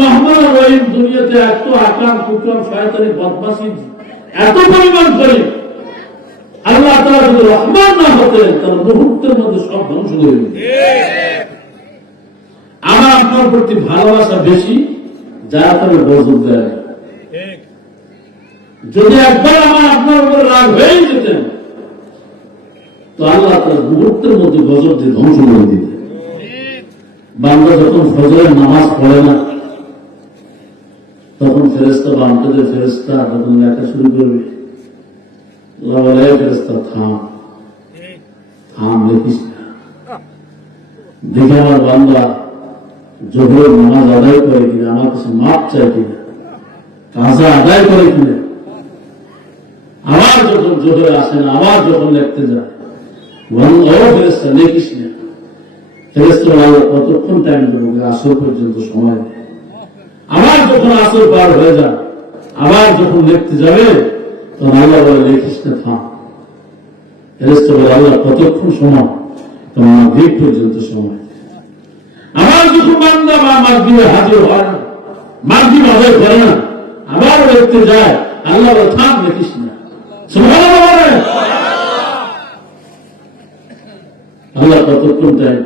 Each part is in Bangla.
মোহাম্মদ রহিম দুনিয়াতে এত আকাম কুকরম শয়তানি বদমাশি এত পরিমাণ করে আল্লাহ তাআলা যদি রহমান না হতেন তাহলে মুহূর্তের মধ্যে সব ধ্বংস করে দিতেন। আমার আপনার প্রতি ভালোবাসা বেশি, যারা তাদের গজব দেয়। যদি একবার আমার আপনার উপরে রাগ হয়ে যেতেন তো আল্লাহ তার মুহূর্তের মধ্যে গজব দিয়ে ধ্বংস করে দিতেন। বান্দা যখন ফজরের নামাজ পড়ে না তখন ফেরেশতা বান্দাদের ফেরেশতা যখন লেখা শুরু করবে, আল্লাহ বলে ফেরেশতা থাম থাম, লিখিস না। দেখে আমার বান্দা জোহরের নামাজ আদায় করে কিনা, আমার কাছে মাপ চায় কিনা, কাজা আদায় করে কিনা। আবার যখন জোহরে আসে না, আবার যখন লিখতে যায় ফেরেশতা লিখিস না। ফেরেশতা কতক্ষণ টাইম দেবো? আসর পর্যন্ত সময়। আবার যখন আসর পার হয়ে যায়, আবার যখন লিখতে যাবে তখন আল্লাহ বলে লিখিস না, থাম। ফেরেশতা বলে আল্লাহ কতক্ষণ সময়? তোমার মাগরিব পর্যন্ত সময়। আবার যখন বান্দা বা মাগরিবে হাজির হয় না, মাগরিব আদায় করে না, আবার লিখতে যায়, আল্লাহ বলে থাম, লিখিস না। সুবহানাল্লাহ বলে আল্লাহ কতক্ষণ টাইম?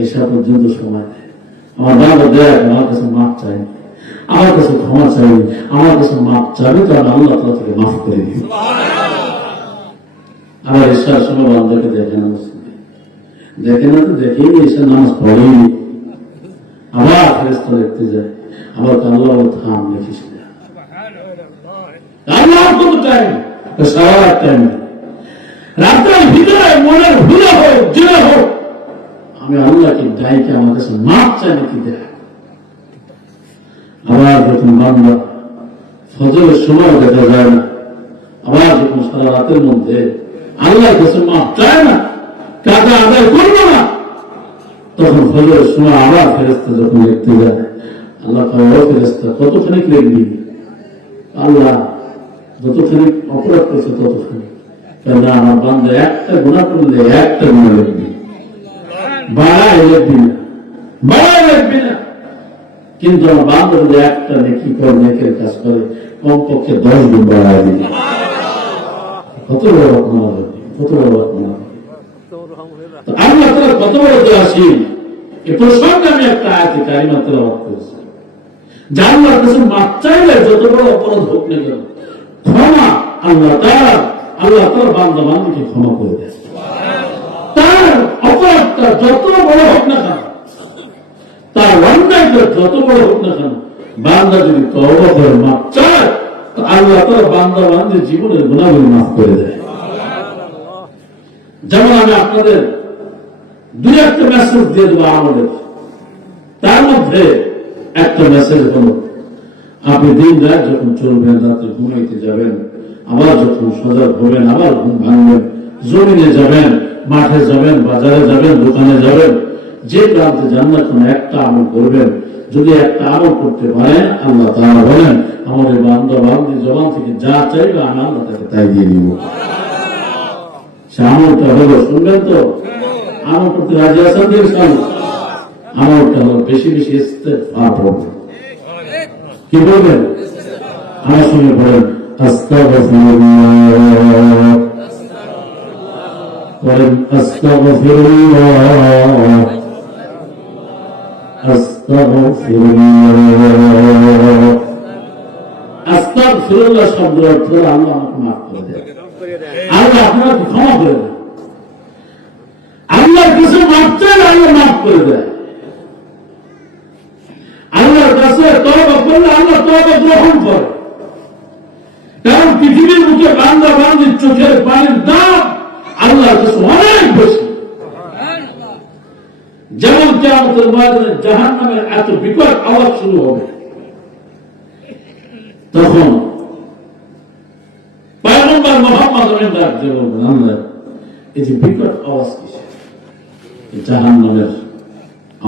এসা পর্যন্ত সময়। আমার বাবা দেখ, আমার কাছে মাপ চাইনি, আমার কাছে ক্ষমা চাইনি, আমার কাছে মাপ চাইবে তো আমি আল্লাহ তাআলা থেকে মাফ করে দিই। আবার এসার সময় বান্দাকে দেখে না, দেখে না তো দেখেই এসে নামাজ পড়েনি। আবার ফেরেশতা লিখতে যায়, আবার তো আল্লাহ থাম, লিখিস না। আল্লাহ কত টাইম? সারা টাইম। রাতের ভিতরে মনের ভুলে হোক, জেনে হোক, আমি আল্লাহকে ডাইকে আমার কাছে মাপ চাই নাকি দেখ। আবার যখন বান্দা ফজরের সময় দেখা যায় না, আবার যখন সারা রাতের মধ্যে আল্লাহর কাছে মাপ চায় না, কাজা আদায় করবো না, তখন ফজরের সময় আবার ফেরেশতা যখন লিখতে যায়, আল্লাহ ফেরেশতা কতখানি লিখবি? আল্লাহ যতখানি অপরাধ করছে ততখানি। কেন আমার বান্দা একটা গুনাহ করলে একটা গুনাহ লিখবি, বাড়ায় লিখবি না, বাড়ায় লিখবি না। কিন্তু আমার বান্দা যদি একটা নেকি করে, নেকের কাজ করে, কমপক্ষে 10 গুণ বাড়ায় দিবি। কত বড় আপনার, কত বড় আপনার। আল্লাহ তাআলা কত বড় দয়াশীল, এ প্রসঙ্গে আমি একটা আয়াতে কারিমা তেলাওয়াত করেছি। আল্লাহর কাছে মাপ চাইলে যত বড় অপরাধ হোক না কেন, ক্ষমা আল্লাহ তাআলা বান্দা বান্দিকে ক্ষমা করে দেয়। তার অপরাধটা যত বড় হোক না কেন, তার অন্যায়টা যত বড় হোক না কেন, বান্দা যদি তওবা করে মাপ চায় তো আল্লাহ তাআলা বান্দা বান্দির জীবনের গুনাহগুলো মাফ করে দেয়। যেমন আমি আপনাদের দুই একটা মেসেজ দিয়ে দেবো আমাদের, তার মধ্যে একটা মেসেজ হলো, আপনি দিন রাত যখন চলবেন, রাত্রে ঘুমাইতে যাবেন, আবার যখন সজাগ হবেন, আবার ঘুম ভাঙবেন, জমিনে যাবেন, মাঠে যাবেন, বাজারে যাবেন, দোকানে যাবেন, যে প্রান্তে যান না কোনো একটা আমল করবেন। যদি একটা আমল করতে পারেন, আল্লাহ তাআলা বলেন আমাদের বান্দা বান্দি জবান থেকে যা চাইবে আমি আল্লাহ তাকে তাই দিয়ে দিব। সে আমলটা হলো, শুনবেন তো, আমল করতে রাজি আছেন? আমলটা হলো বেশি বেশি ইস্তেগফার পড়বেন। কি বলবেন? আমার সঙ্গে বলেন আস্তাগফিরুল্লাহ, বলেন আস্তাগফিরুল্লাহ, আস্তাগফিরুল্লাহ। আস্তাগফিরুল্লাহ শব্দের অর্থ আল্লাহ আমাকে মাফ করে দেয়, আল্লাহ আপনাকে ক্ষমা করে দেয়। আল্লাহর কাছে মাফ চাইলে আল্লাহ মাফ করে দেয়। আল্লাহর কাছে তওবা করলে আল্লাহ তওবা গ্রহণ করে। কারণ পৃথিবীর মুখে বান্দা বান্দির চোখের পানির দাম আল্লাহর কাছে অনেক বেশি। যেমন কিয়ামতের ময়দানে জাহান্নামের এত বিকট আওয়াজ শুরু হবে, তখন পয়গম্বর মুহাম্মদ ডাক দিয়ে বলবেন, আল্লাহ এই যে বিকট আওয়াজ কিসের? জাহান্নামের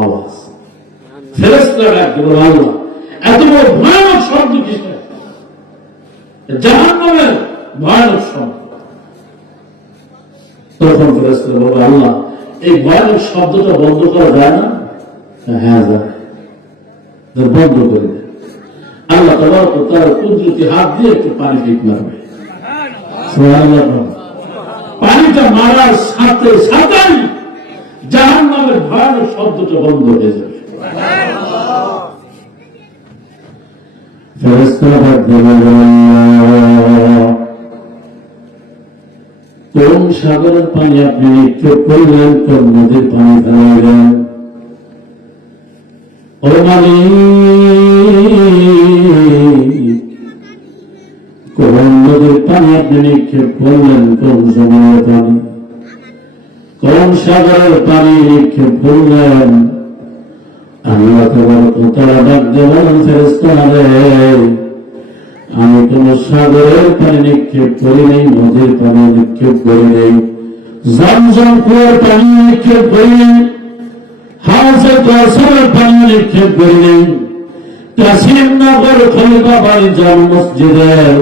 আওয়াজ। ফেরেশতারা ডাক দিয়ে বলবেন, আল্লাহ এত বড় ভয়ানক শব্দ কিসের? জাহান্নামের ভয়ানক শব্দ। তখন ফেরেশতারা বলবে, আল্লাহ এই ভয়ানক শব্দটা বন্ধ করা যায় না? হ্যাঁ যায়। বন্ধ করে দেন। আল্লাহ তাবারক ওয়া তাআলা কুদরতি হাত দিয়ে একটু পানি ঠিক মারবে, সুবহানাল্লাহ। পানিটা মারার সাথে সাথেই জাহান্নামের ভয়ানক শব্দটা বন্ধ হয়ে যাবে। ফেরেশতারা বললেন, কোন সাগরের পানি আপনি নিক্ষেপ করলেন, কোন নদীর পানি ফেলাইলেন? ও মালিক, কোন নদীর পানি আপনি নিক্ষেপ করলেন, কোন জমিনের পানি, কোন সাগরের পানি নিক্ষেপ করলেন? আল্লাহ তাবারক ওয়া তাআলা ডাক দিয়ে বলেন, ফেরেশতারা রে, আমি কোন সাগরের পানি নিক্ষেপ করি নাই, নদীর পানি নিক্ষেপ করি নাই, জমজম কুয়ার পানি নিক্ষেপ করি নাই, হাউজে কাউসারের পানি নিক্ষেপ করি নাই, কাসিমনগর খলিফা বাড়িজান মসজিদের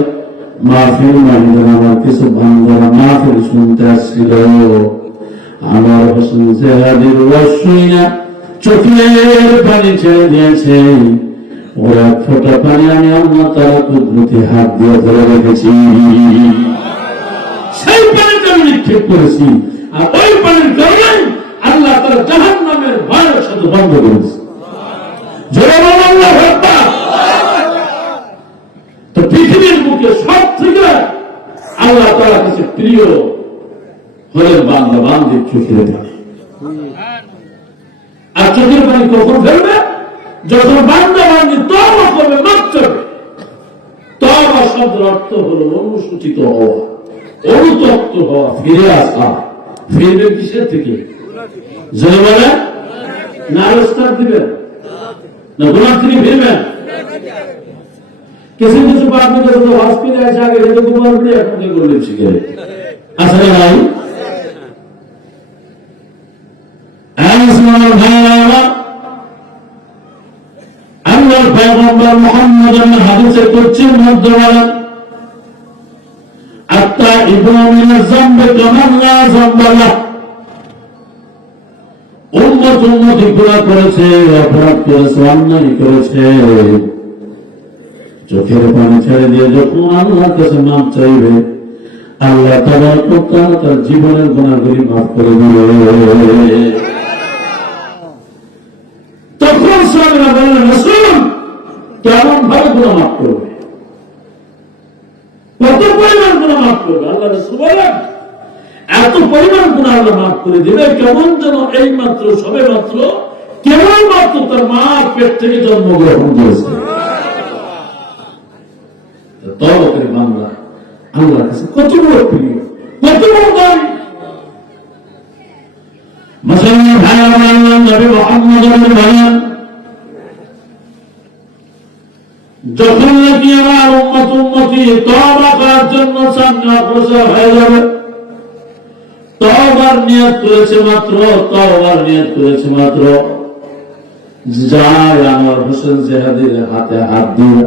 মাহফিল মাহফিল আমার কিছু বান্দারা মাহফিল শুনতে আসছিল, আমার হোসেন জেহাদির ওয়াসই না চোখের পানি ছেড়ে দিয়েছে, ওর এক ফোঁটা পানি আমি আল্লাহ তাআলা কুদরতি হাত দিয়ে ধরে রেখেছি, সেই পানিটা আমি নিক্ষেপ করেছি, আর ওই পানির কারণে আল্লাহ তাআলা জাহান্নামের ভয়ের সাথে বন্ধ করেছে। জোরে বলুন আল্লাহু আকবার। তো পৃথিবীর বুকে সব থেকে আল্লাহ তাআলার কাছে প্রিয় হলেন বান্দা বান্দির চোখের পানি। আর চোখের পানি কখন ফেলবে? যখন বান্দা বান্দি তওবা করবে, মাফ করবে। তওবা শব্দের অর্থ হলো অনুসূচিত হওয়া, অনুতপ্ত হওয়া, ফিরে আসা। ফিরবে কিসের থেকে? জোরে বলে না রাস্তা দিবেন না গুনাহ থেকে ফিরবেন। কিছু কিছু বাদে যখন হসপিটালে এসে আগে যেতে তোমার বলে এখন কি করলেন শিখে আসলে ভাই আল্লাহর পয়গম্বর মুহাম্মদের হাদিসে কুদসির মধ্যে বলেন, আত্তাইবু মিনাজ যামবি কামান লা যামবা লাহ। উম্মতি গুনাহ করেছে, অপরাধ করেছে, অন্যায় করেছে, চোখের পানি ছেড়ে দিয়ে যখন আল্লাহর কাছে মাফ চাইবে, আল্লাহ তাবারক ওয়া তাআলা তার জীবনের গুনাহগুলি মাফ করে দিবে। তখন সাহাবীরা বললেন, রাসূল কেমন ভাবে গুনাহ মাফ করবে, কত পরিমাণ গুনাহ মাফ করবে? আল্লাহ রাসূল বলেন, এত পরিমাণ গুনাহ আল্লাহ মাফ করে দিবে কেমন যেন এই মাত্র সবে মাত্র কেবল মাত্র তার মা পেট থেকে জন্মগ্রহণ করেছে। তওবা করে বান্দা আল্লাহর কাছে কত বড় প্রিয়, কত বড় দামি। মুসলমান ভাইরা বলেন, নবী মুহাম্মদ বলেন, যখন নাকি আমার উম্মতি তওবা করার জন্য সামনে অগ্রসর হয়ে যাবে, তওবার নিয়ত করেছে মাত্র, যায় আমার হোসেন জেহাদির হাতে হাত দিয়ে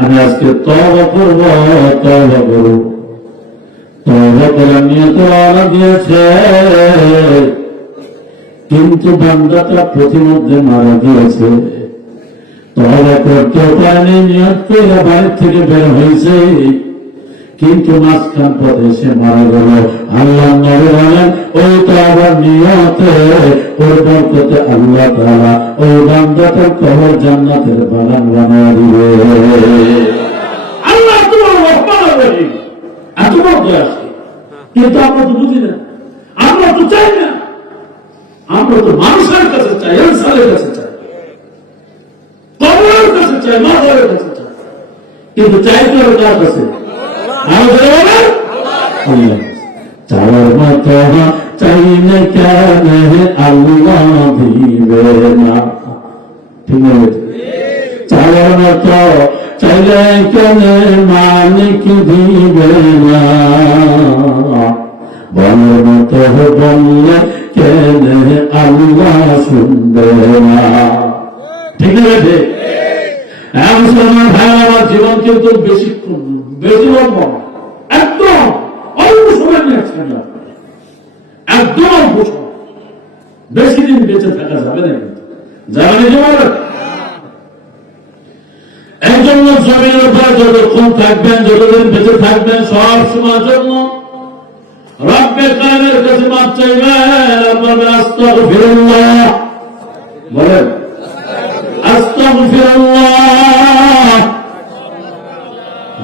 আমি আজকে তওবা করব, তওবা করার নিয়ত রওনা দিয়েছে, কিন্তু বান্দাটা প্রতিমধ্যে মারা গিয়েছে। তওবা করতে পারেনি, নিয়ত করে বাড়ি থেকে বের হয়েছে, কিন্তু মাঝখান পথে সে মারা গেল। আল্লাহ নবী বলেন, ওই তওবার নিয়তে ওর বরকতে আল্লাহ তাআলা ওই বান্দাটার কবর জান্নাতের বাগান বানিয়ে দিবে। আল্লাহ তোমার রহমান রহিম, এত বড় দয়া, কিন্তু আমরা তো বুঝি না, আমরা তো চাই না, আমরা তো মানুষের কাছে চাই, ইনসানের কাছে চাই, কবরের কাছে চাই, মাজারের কাছে চাই, কিন্তু চাই তো কার কাছে? চাওয়ার মতো চাইলে কেন আল্লাহ দিবে না? ঠিক আছে, চাওয়ার মতো চাইলে কেন মালিক দিবে না? বলার মতো বললে কেন আল্লাহ শুনবে না? ঠিক আছে। আমার জীবন কিন্তু বেশি লম্বা, একদম অল্প সময় নিয়েছেন, একদম অল্প সময়, বেশি দিন বেঁচে থাকা যাবে না, যাবে না। জন্য জমিনের উপরে যতক্ষণ থাকবেন, যতদিন বেঁচে থাকবেন, সব সময়ের জন্য রব্বে কারিমের কাছে মাপ চাইবেন। বলবেন আস্তাগফিরুল্লাহ, বলেন আস্তাগফিরুল্লাহ।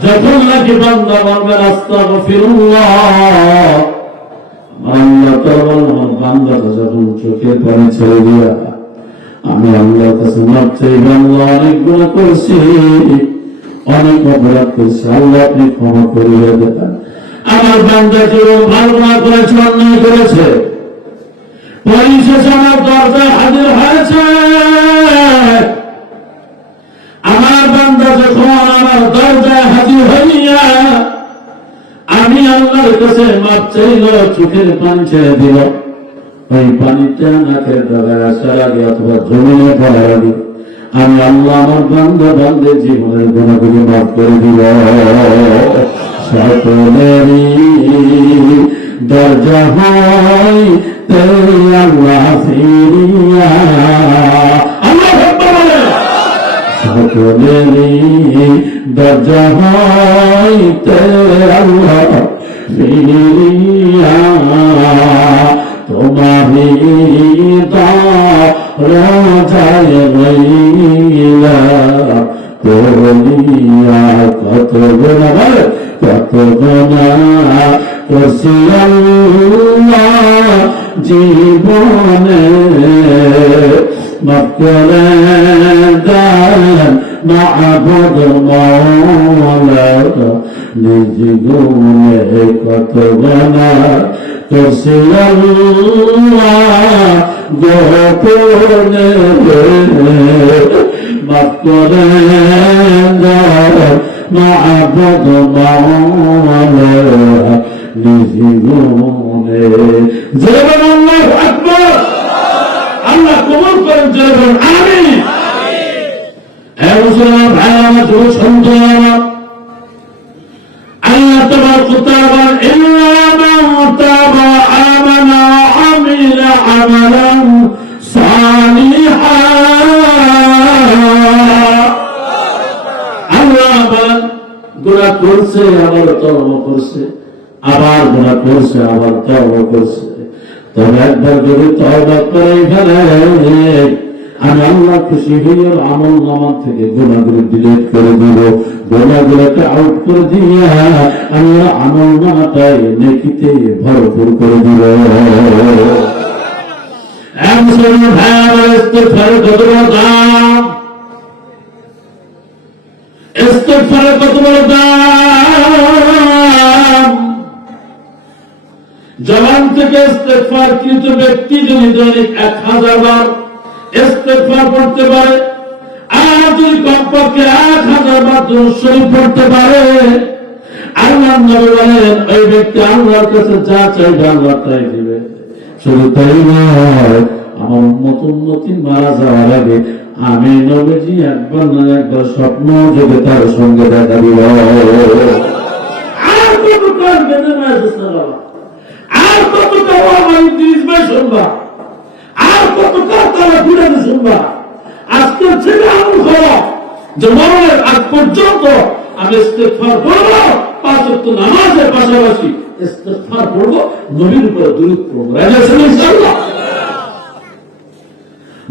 যখন নাকি বান্দা বলবেন আস্তাগফিরুল্লাহ, আল্লাহ তাআলা আমার বান্দাটা যখন চোখের পানি ছেড়ে দিয়া আমি আল্লাহর কাছে মাপ চাইব, আল্লাহ অনেক গুনাহ করেছি, অনেক অপরাধ করেছি, আল্লাহ আপনি ক্ষমা করিয়ে দেন। আমার বান্দা জীবন ভালো গুনাহ করেছে, অন্যায় করেছে, পরিশেষে আমার দরজায় হাজির হয়েছে। আমার বান্দা যখন আমার দরজায় হাজির হইয়া আমি আল্লাহর কাছে মাপ চাইল, চোখের পানি ছেড়ে দিল, ওই পানিটা নাকের ডগায় আসার আগে অথবা জমিনে পড়ার আগে আমি আল্লাহ আমার বান্দা বান্দের জীবনের গুণাগুলি মাফ করে দিল। সকলেরই দরজা হইতে আল্লাহ ফিরিয়া, আল্লাহ সকলেরই দরজা হইতে আল্লাহ ফিরিয়া তোমারি রাজায় রইলা করিয়া কত গুনাহ, কত গুনাহ করছি আল্লাহ জীবনে, মাফ করে দেন মাবুদ মাওলা, নিজ গুণে কত গুনাহ করছি আল্লাহ গোপনে, মাফ করে দেন মাবুদ মাওলা, নিজ গুণে। জয় আল্লাহু আকবার। আল্লাহ কবুল করেন, জয় বলেন আমিন। হে মুসলমান ভাই আমার, যুবক সন্তান আমার, আল্লাহ তাবারক ওয়া তাআলা ইল্লা মান তাবা আমানা আমিলা আমালান সালিহান। আল্লাহ বলেন গুনাহ করছে আবার তওবা করছে, আবার গুনাহ করছে আবার তওবা করছে, তবে একবার যদি তওবা করে ফেলে আমি আল্লাহ খুশি হয়ে আমল নামা থেকে গুনাহগুলো ডিলিট করে দিব, গুনাহগুলোকে আউট করে দিয়ে আল্লাহ আমল নামাটাই নেকিতে ভরপুর করে দিব। মুসলমান ভাইরা, ইস্তিগফারের কত বড় দাম, ইস্তিগফারের কত বড় দাম। জবান থেকে ইস্তিগফার কৃত ব্যক্তি যদি দৈনিক 1000 বার ইস্তিগফার পড়তে পারে, আর যদি কমপক্ষে 1000 বার দুরূদ শরীফ পড়তে পারে, আল্লাহর নবী বলেন ওই ব্যক্তি আল্লাহর কাছে যা চাইবে আল্লাহ তাই দিবে। শুধু তাই নয়, আমার উম্মতি মারা যাওয়ার আগে আমি নবীজি একবার না একবার স্বপ্ন যোগে তার সঙ্গে দেখা দিব। আর কত কাজ বেঁধে মেসেজ না, আর কত আমার ইংলিশ ভাই শুনবা, আর কত কাজ তারা ঘুরে শুনবা। আজকের ছেলে আমল করো যে মরণের আগ পর্যন্ত আমি ইস্তিগফার করব, 5 ওয়াক্ত নামাজের পাশাপাশি ইস্তিগফার করব, নবীর উপরে দুরূদ পড়ব, ইনশাআল্লাহ।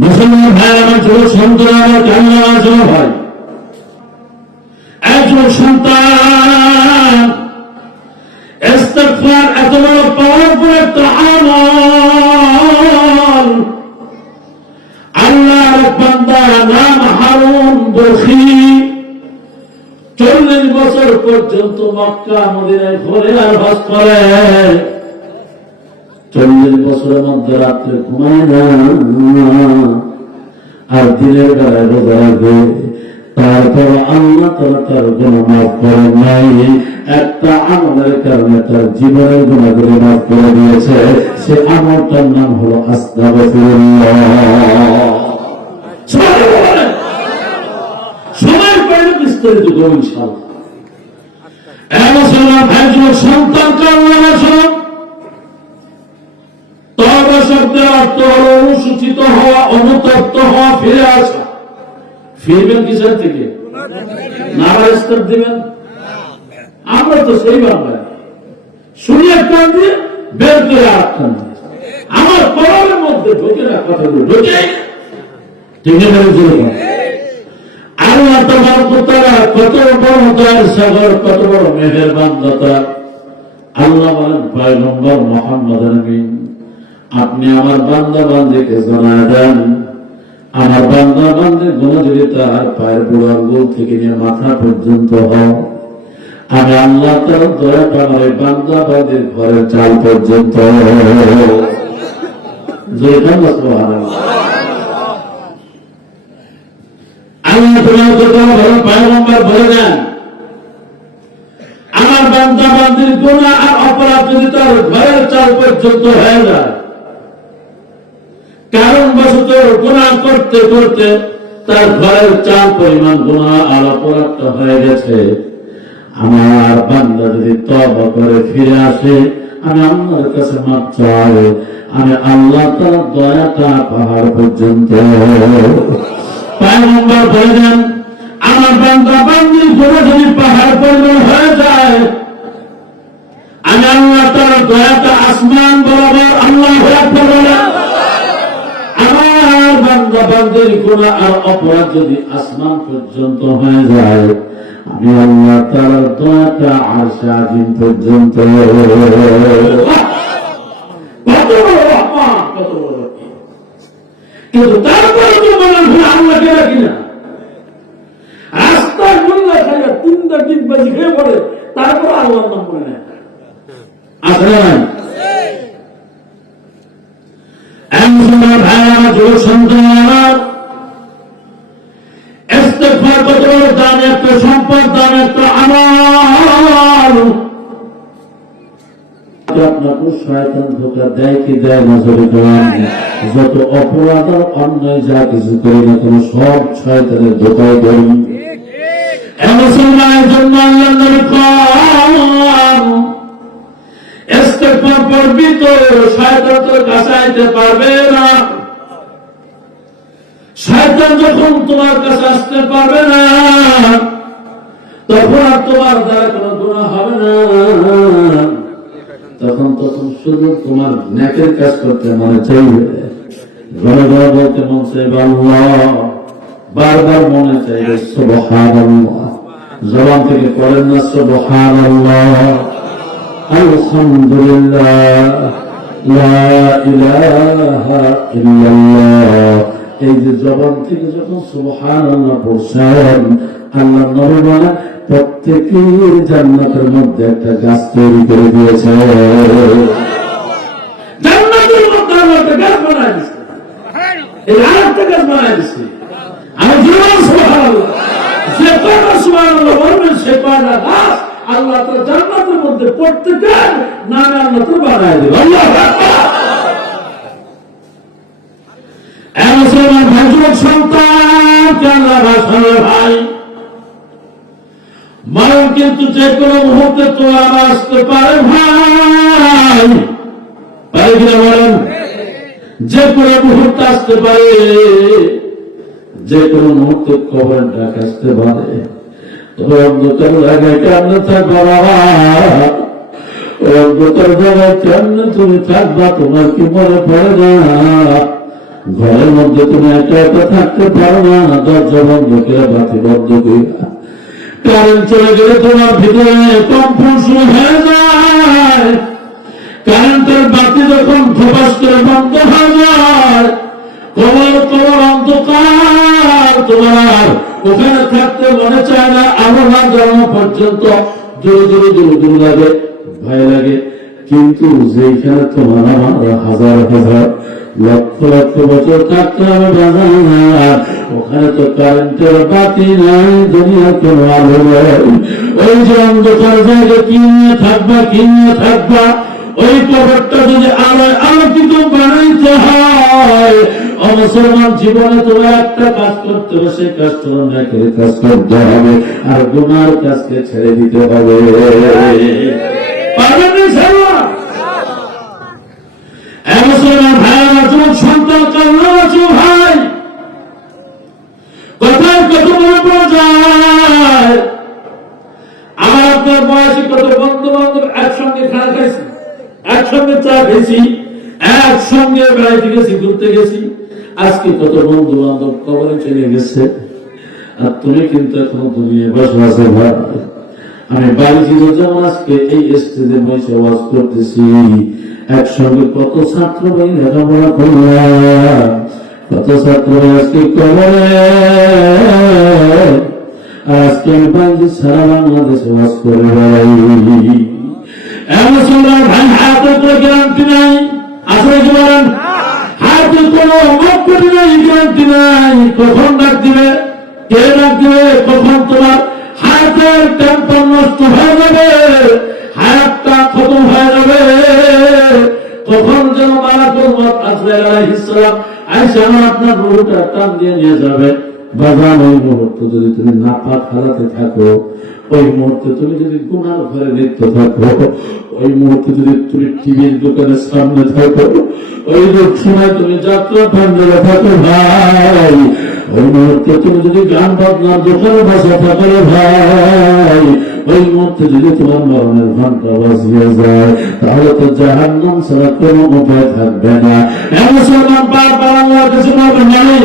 মুসলমান ভাই আমার, যুবক সন্তান আমার, কান্না আছে ভাই, একজন সন্তান ইস্তিগফার এত বড় পাওয়ারফুল একটা আমল। আল্লাহর বান্দা নাম হারুন বখি 40 বছর পর্যন্ত মক্কা মদিনায় ঘুরে আর হজ করে, 40 বছরের মধ্যে রাত্রে ঘুমায় না আর দিনের বেলায় রোজা রাখে, তারপর আল্লাহ তাআলা তার গুনাহ মাফ করেন নাই। একটা আমলের কারণে তার জীবনের গুনাহগুলো মাফ করে দিয়েছে, সে আমলটার নাম হলো আস্তাগফিরুল্লাহ। সময় পাইলে বিস্তারিত করব ইনশাআল্লাহ। মুসলমান ভাই, যুবক সন্তান কান্না শোনো, তওবা শব্দের অর্থ হলো অনুসূচিত হওয়া, অনুতপ্ত হওয়া, ফিরে আসা। ফিরবেন কিসের থেকে? না আবার স্টেপ দিবেন? আমরা তো সেই বাংলায় শুনি একটা দিয়ে বের করে আরেকটা দিয়ে আমার কলমের মধ্যে ঢোকে না, কথাগুলো ঢোকে ঠিক আছে। আল্লাহ তাআলা কত বড় দয়ার সাগর, কত বড় মেহেরবান দাতা। আল্লাহ বলেন পয়গম্বর মুহাম্মদ আমিন আপনি আমার বান্দা বান্দীকে জানায় দেন, আমার বান্দা বান্দীর গুনাহ যদি তার পায়ের বুড়ো আঙ্গুল থেকে নিয়ে মাথা পর্যন্ত হয়, আমি আল্লাহ তাআলা দয়া করে ওই বান্দা বান্দীর ঘরের চাল পর্যন্ত আল্লাহ পয়গম্বর বলে দেন আমার বান্দা বান্দীর গুনাহ আর অপরাধ যদি তার ঘরের চাল পর্যন্ত হয়ে যায়, কারণবশত গুনাহ করতে করতে তার ঘরের চাল পরিমাণ গুনাহ আর অপরাধটা হয়ে গেছে, আমার বান্দা যদি তওবা করে ফিরে আসে, আমি আল্লাহর কাছে মাফ চাই, আমি আল্লাহ তাআলার দয়াটা পাহাড় পর্যন্ত। পয়গম্বর বলেন আমার বান্দা বান্দীর গুনাহ যদি পাহাড় পরিমাণ হয়ে যায়, আমি আল্লাহ তাআলার দয়াটা আসমান বরাবর। আল্লাহু আকবার বলেন। আমার বান্দা বান্দীর গুনাহ আর অপরাধ যদি আসমান পর্যন্ত হয়ে যায়, আমি আল্লাহ তাআলার দয়াটা আরশে আজিম পর্যন্ত। কিন্তু তারপরে তো মনে হয় আল্লাহকে রাখি না, রাস্তায় মোল্লা খাইয়া 3টা ডিগবাজি খেয়ে পড়ে, তারপর আল্লাহর নাম মনে নেয় আছে না? মুসলমান ভাইরা যুবক সন্তান আমার, ইস্তেগফার কত বড় দান, একটা সম্পদ, দান একটা আমল। আপনাকে শয়তান ধোঁকা দেয় কি দেয় না? যত অপরাধ আর অন্যায় যা কিছু করি না কেন, সব শয়তানের ধোঁকায় করি। মুসলমানের জন্য আল্লাহ নবী কন ইস্তেগফার পড়বি তো শয়তান তোর কাছে আইতে পারবে না। শয়তান যখন তোমার কাছে আসতে পারবে না, তখন আর তোমার দ্বারা কোনো গুনাহ হবে না। তখন শুধু তোমার নেকের কাজ করতে মনে চাইবে, ঘরে ঘরে বলতে মন চাইবে আল্লাহ, বারবার মনে চাইবে সুবহানাল্লাহ। জবান থেকে পড়েন না সুবহানাল্লাহ, আলহামদুলিল্লাহ, লা ইলাহা ইল্লাল্লাহ। এই যে জবান থেকে যখন সুবহানাল্লাহ পড়ছেন, আল্লাহ নবী বলেন প্রত্যেকের জান্নাতের মধ্যে একটা গাছ তৈরি করে দিয়েছে। জান্নাতের মধ্যে আল্লাহ একটা গাছ বানায় দিয়েছে, এই আরেকটা গাছ বানায় দিয়েছে। আমি জীবন সুবহানাল্লাহ, যে কয়টা সুবহানাল্লাহ বলবেন সে কয়টা গাছ আল্লাহ তাআলা জান্নাতের মধ্যে প্রত্যেকের নামে আল্লাহ তাআলা বানায় দিবেন। আল্লাহু আকবার। মুসলমান ভাই, যুবক সন্তান, আল্লাহ রাসূলের ভাই, মরণ কিন্তু যে কোনো মুহূর্তে তোমার আসতে পারে ভাই, পারে কিনা বলেন? যে কোনো মুহূর্তে আসতে পারে, যে কোনো মুহূর্তে কবরের ডাক আসতে পারে। তবে অন্ধকার জায়গায় কেমনে থাকবা বাবা? অন্ধকার জায়গায় কেমনে তুমি থাকবা? তোমার কি মনে পড়ে না ঘরের মধ্যে তুমি একা একা থাকতে পারো না? দরজা বন্ধ করে, বাতি বন্ধ করে, কারেন্ট চলে গেলে তোমার ভিতরে কম্পন শুরু হয়ে যায়। কারেন্টের বাতি যখন ফোকাস করে বন্ধ হয়ে যায়, কবর অন্ধকার, তোমার ওখানে থাকতে মনে চায় না। আবহাওয়া জানানো পর্যন্ত দূরে লাগে, ভয় লাগে। কিন্তু যেখানে তোমার আমার হাজার হাজার লক্ষ লক্ষ বছর থাকতে হবে বাজার, ওখানে তো কারেন্টের বাতি নাই, দুনিয়ার কোনো আলো নেই। ওই যে অন্ধকার জায়গায় কি নিয়ে থাকবা? ওই কবরটা যদি আলোয় আলোকিত বানাইতে হয়, মুসলমান জীবনে তোমার একটা কাজ করতে হবে, সেই কাজটা নেকের কাজ করতে হবে, আর গুনার কাজকে ছেড়ে দিতে হবে। পারবেন না ছাড়া? মুসলমান ভাইরা, যুবক সন্তান, কান্না ভাই, কথায় কত মনে পড়ে যায়। বয়সী কত বন্ধু বান্ধব একসঙ্গে খানা খাইছি, একসঙ্গে চা খেয়েছি, একসঙ্গে বেড়াইতে গেছি, ঘুরতে গেছি। আজকে কত বন্ধু বান্ধব কবরে চলে গেছে, আর তুমি কিন্তু এখনো দুনিয়ায় বসে আছে। ভাই, আমি বাড়ি ছিল যেমন আজকে এই স্টেজে বসে ওয়াজ করতেছি, একসঙ্গে কত ছাত্র ভাই লেখাপড়া করলাম, কত ছাত্র ভাই আজকে কবরে। আজকে আমি বাড়ি সারা বাংলাদেশে ওয়াজ করে বেড়াই। ভাই হাতের কোনো গ্যারান্টি নাই, আসলে কি বলেন? হাতের কোনো মক্কটি নাই, গ্যারান্টি নাই। কখন ডাক দিবে, কে ডাক দিবে, কখন তোমার হাতের টেম্পার নষ্ট হয়ে যাবে, হায়াতটা খতম হয়ে যাবে, কখন যেন মালাকুল মউত আজরাইল আলাইহিস সালাম আইসা আপনার রূহটা টান দিয়ে নিয়ে যাবে। বাজান, ওই মুহূর্তে যদি তুমি নাপাক হালাতে থাকো, ওই মুহূর্তে তুমি যদি গুনার ঘরে লিপ্ত থাকো, ওই মুহূর্তে যদি তুমি টিভির দোকানের সামনে থাকো, ওই সময় তুমি যাত্রা পাঞ্জাবে থাকো ভাই, ওই মুহূর্তে তুমি যদি গান বাজনার দোকানে বসে থাকো ভাই, ওই মুহূর্তে যদি তোমার মরণের ঘন্টা বাজিয়ে যায়, তাহলে তো জাহান্নাম ছাড়া কোনো উপায় থাকবে না। মুসলমান বারবার আল্লাহর কাছে বলবেন, মানে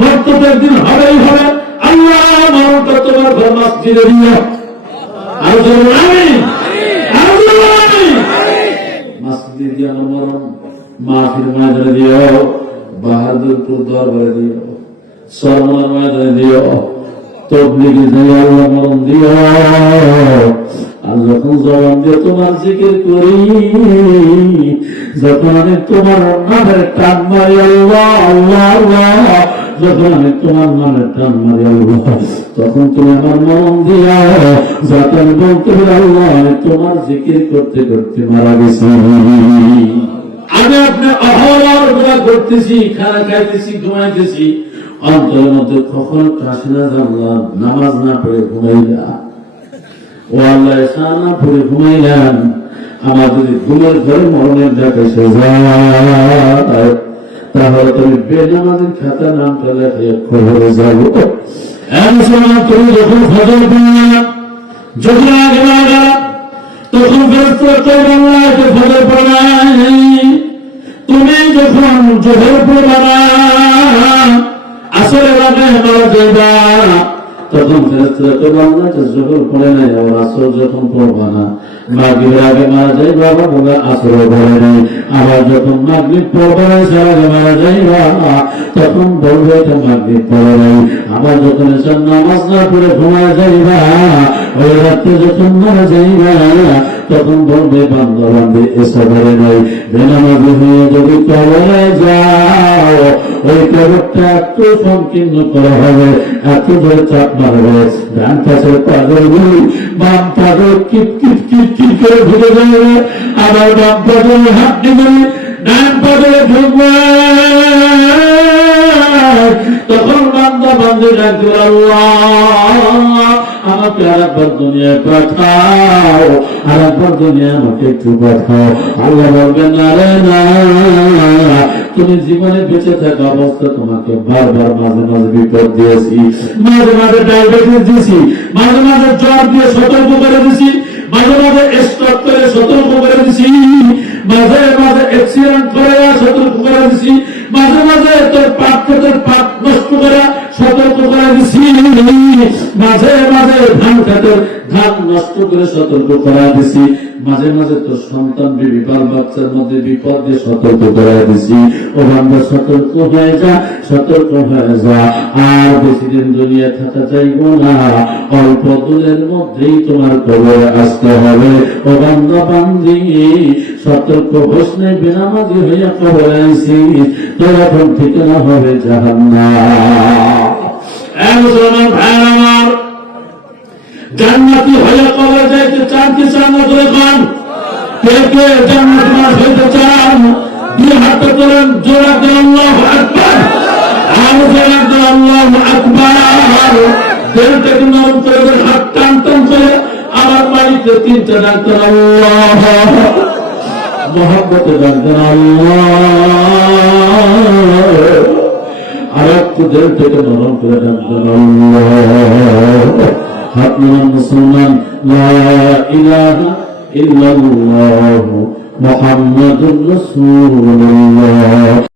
বক্তব্য একদিন হবেই হবে। আল্লাহ মরণটা তোমার ঘর মসজিদে দিও, আর বলুন আমিন, আর বলুন আমিন। মসজিদে দিয়ে মরণ মাহফিল ময়দানে দিও, বাহাদুরপুর দরবারে দিও, সরমার ময়দানে দিও, তবলিগে দিয়ে আল্লাহ মরণ দিও। আর যখন জবান দিয়ে তোমার জিকির করি, যখন আমি তোমার নামের টান মারি আল্লাহ আল্লাহ আল্লাহ, যখন আমি তোমার নামের টান মারি আল্লাহ, তখন তুমি আমার মরণ দিয়া, যাতে আমি বলতে পারি আল্লাহ আমি তোমার জিকির করতে করতে মারা গেছি। আমি আপনি অহরহ দোয়া করতেছি, খানা খাইতেছি, ঘুমাইতেছি, অন্তরের মধ্যে কখন কাশি না জানলাম, নামাজ না পড়ে ঘুমাইলাম, ও আল্লাহ এসা না পড়ে ঘুমাইলাম। আমার যদি ঘুমের ঘরে মরণের ডাক এসে যায়, তাহলে তুমি বেনামাজির খাতা নামটা লেখে খবরে যাবো। তুমি যখন ফজর দিলাম, যখন আগে মারা, তখন ফেরেশতারা কইবে আল্লাহ ফজর পড়াই। তুমি যখন জোহর পড়বা, আসরের আগে মারা যাইবা, তখন ফেরেশতারা কইবে আল্লাহ জোহর পড়ে নাই, আর আসর যখন পড়বা না, মাগরিবের আগে মারা যাইবা, বাবা আসর পড়ে নাই, আবার যখন মাগরিব পড়বা না, সারা আগে মারা যাইবা, তখন বলবে এটা মাগরিব পড়ে নাই। আবার যখন এসব নামাজ না পড়ে ঘুমায় যাইবা, ওই রাত্রে যখন মারা যাইবা, তখন বলবে বান্দা বান্দে এসে ধরে নাই। বেনামাজি হয়ে যদি কবরে যাও, ওই কবরটা এত সংকীর্ণ করা হবে, এত ধরে চাপ মারবে, ডান পাশের পাগল গুলি বাম পাগল কিট কিট কিট কিট করে ঢুকে যাবে, আবার বাম পাগল হাঁটতে গেলে ডান পাগলে ঢুকবে। তখন বান্দা বান্দে ডাকবে আল্লাহ আমাকে আরেকবার দুনিয়ায় পাঠাও, আরেকবার দুনিয়া আমাকে একটু পাঠাও। আল্লাহ বলবেন না রে না, তুমি জীবনে বেঁচে থাকা অবস্থা তোমাকে বারবার মাঝে মাঝে বিপদ দিয়েছি, মাঝে মাঝে ডায়াবেটিস দিয়েছি, মাঝে মাঝে জ্বর দিয়ে সতর্ক করে দিছি, মাঝে মাঝে স্ট্রোক করে সতর্ক করে দিছি, মাঝে মাঝে অ্যাক্সিডেন্ট করে সতর্ক করে দিছি, মাঝে মাঝে তোর পাপ নষ্ট করে সতর্ক করে দিছি, মাঝে মাঝে ধান খাতের ধান নষ্ট করে সতর্ক করা দিছি, মাঝে মাঝে তোর সন্তান বিবি বাল বাচ্চার মধ্যে বিপদ দিয়ে সতর্ক করা দিছি। ও বান্দা সতর্ক হয়ে যা, সতর্ক হয়ে যা, আর বেশি দিন দুনিয়া থাকা যাইব না, অল্প দিনের মধ্যেই তোমার কবরে আসতে হবে। ও বান্দা বান্দি সতর্ক হোস নাই, বেনামাজি হইয়া কবরে আইছি, তোর এখন ঠিকানা হবে জাহান্নাম। মুসলমান ভাই আমার, জান্নাতি হয়ে কবরে যাইতে চান কি চান না? ধরে খান, কে কে জান্নাতি মানুষ হইতে চান? দুই হাতে তোলেন, জোড়া দেন আল্লাহু আকবার, আর জোড়া দেন আল্লাহু আকবার। দেহটাকে নরম করে হাত টান টান করে আমার বাড়িতে তিনটা ডাক্তার আল্লাহ, মহব্বতে ডাক্তার আল্লাহ, আর একটু দেহটাকে নরম করে ডাক্তার আল্লাহ। হাত নামান মুসলমান, লা ইলাহা ইল্লাল্লাহু মুহাম্মাদুর রাসূলুল্লাহ।